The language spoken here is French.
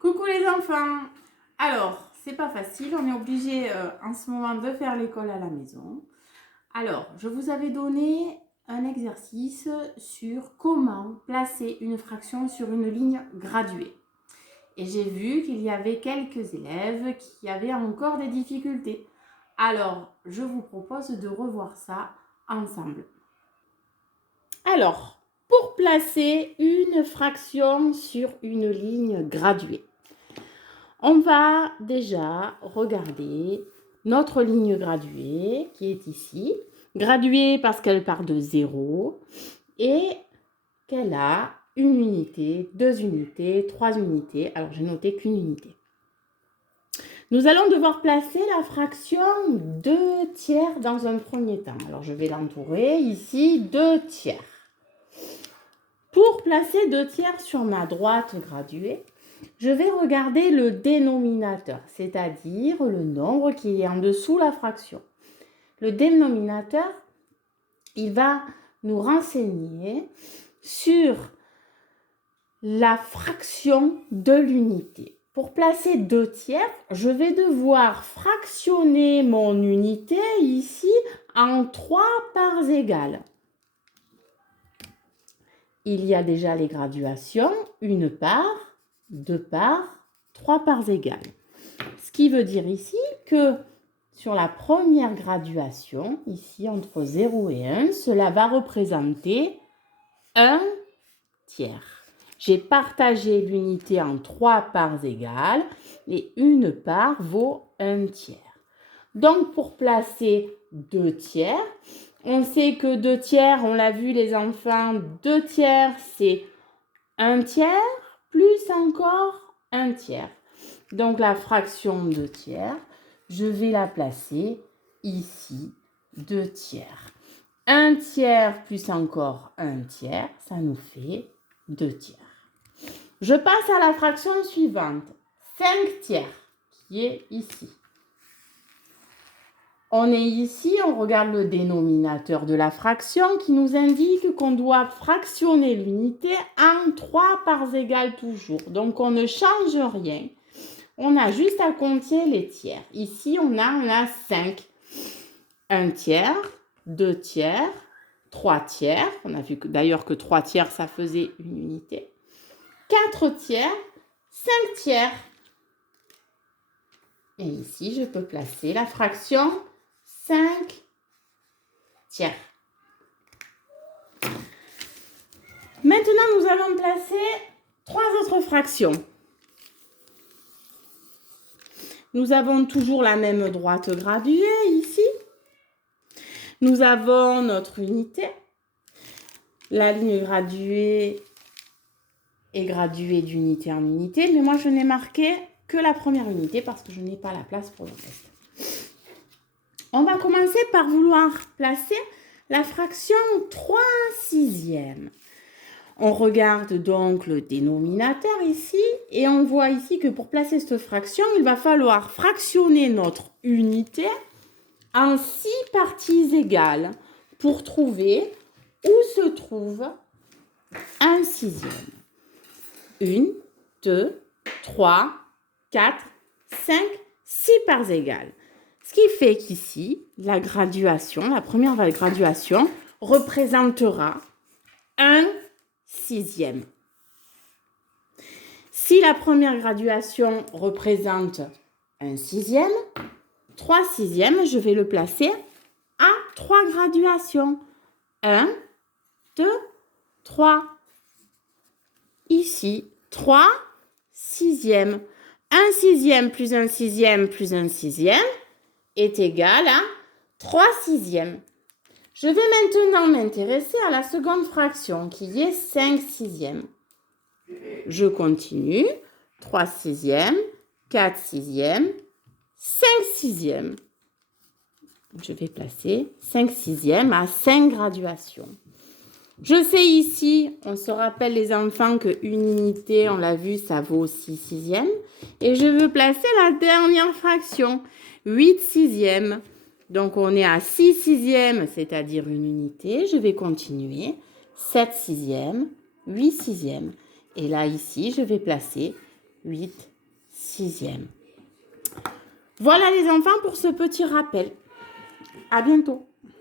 Coucou les enfants! Alors, c'est pas facile, on est obligé en ce moment de faire l'école à la maison. Alors, je vous avais donné un exercice sur comment placer une fraction sur une ligne graduée. Et j'ai vu qu'il y avait quelques élèves qui avaient encore des difficultés. Alors, je vous propose de revoir ça ensemble. Alors, pour placer une fraction sur une ligne graduée, on va déjà regarder notre ligne graduée qui est ici. Graduée parce qu'elle part de 0 et qu'elle a une unité, 2 unités, 3 unités. Alors, j'ai noté qu'une unité. Nous allons devoir placer la fraction 2 tiers dans un premier temps. Alors, je vais l'entourer ici, 2 tiers. Pour placer 2 tiers sur ma droite graduée, je vais regarder le dénominateur, c'est-à-dire le nombre qui est en dessous la fraction. Le dénominateur, il va nous renseigner sur la fraction de l'unité. Pour placer 2 tiers, je vais devoir fractionner mon unité ici en 3 parts égales. Il y a déjà les graduations, une part, 2 parts, 3 parts égales. Ce qui veut dire ici que sur la première graduation, ici entre 0 et 1, cela va représenter 1 tiers. J'ai partagé l'unité en 3 parts égales et une part vaut 1 tiers. Donc pour placer 2 tiers, on sait que 2 tiers, on l'a vu les enfants, 2 tiers c'est 1 tiers plus encore 1 tiers. Donc la fraction 2 tiers, je vais la placer ici, 2 tiers. 1 tiers plus encore 1 tiers, ça nous fait 2 tiers. Je passe à la fraction suivante, 5 tiers, qui est ici. On est ici, on regarde le dénominateur de la fraction qui nous indique qu'on doit fractionner l'unité en 3 parts égales toujours. Donc, on ne change rien. On a juste à compter les tiers. Ici, on a 5. 1 tiers, 2 tiers, 3 tiers. On a vu d'ailleurs que 3 tiers, ça faisait une unité. 4 tiers, 5 tiers. Et ici, je peux placer la fraction 5 tiers. Maintenant, nous allons placer 3 autres fractions. Nous avons toujours la même droite graduée ici. Nous avons notre unité. La ligne graduée est graduée d'unité en unité, mais moi je n'ai marqué que la première unité parce que je n'ai pas la place pour le reste. On va commencer par vouloir placer la fraction 3 sixièmes. On regarde donc le dénominateur ici et on voit ici que pour placer cette fraction, il va falloir fractionner notre unité en 6 parties égales pour trouver où se trouve un sixième. 1, 2, 3, 4, 5, 6 parts égales. Ce qui fait qu'ici, la graduation, la première graduation, représentera un sixième. Si la première graduation représente un sixième, 3 sixièmes, je vais le placer à 3 graduations. 1, 2, 3. Ici, 3 sixièmes. 1 sixième plus 1 sixième plus 1 sixième est égal à 3 sixièmes. Je vais maintenant m'intéresser à la seconde fraction qui est 5 sixièmes. Je continue. 3 sixièmes, 4 sixièmes, 5 sixièmes. Je vais placer 5 sixièmes à 5 graduations. Je sais ici, on se rappelle les enfants qu'une unité, on l'a vu, ça vaut 6 sixièmes. Et je veux placer la dernière fraction, 8 sixièmes. Donc on est à 6 sixièmes, c'est-à-dire une unité. Je vais continuer. 7 sixièmes, 8 sixièmes. Et là, ici, je vais placer 8 sixièmes. Voilà les enfants pour ce petit rappel. À bientôt.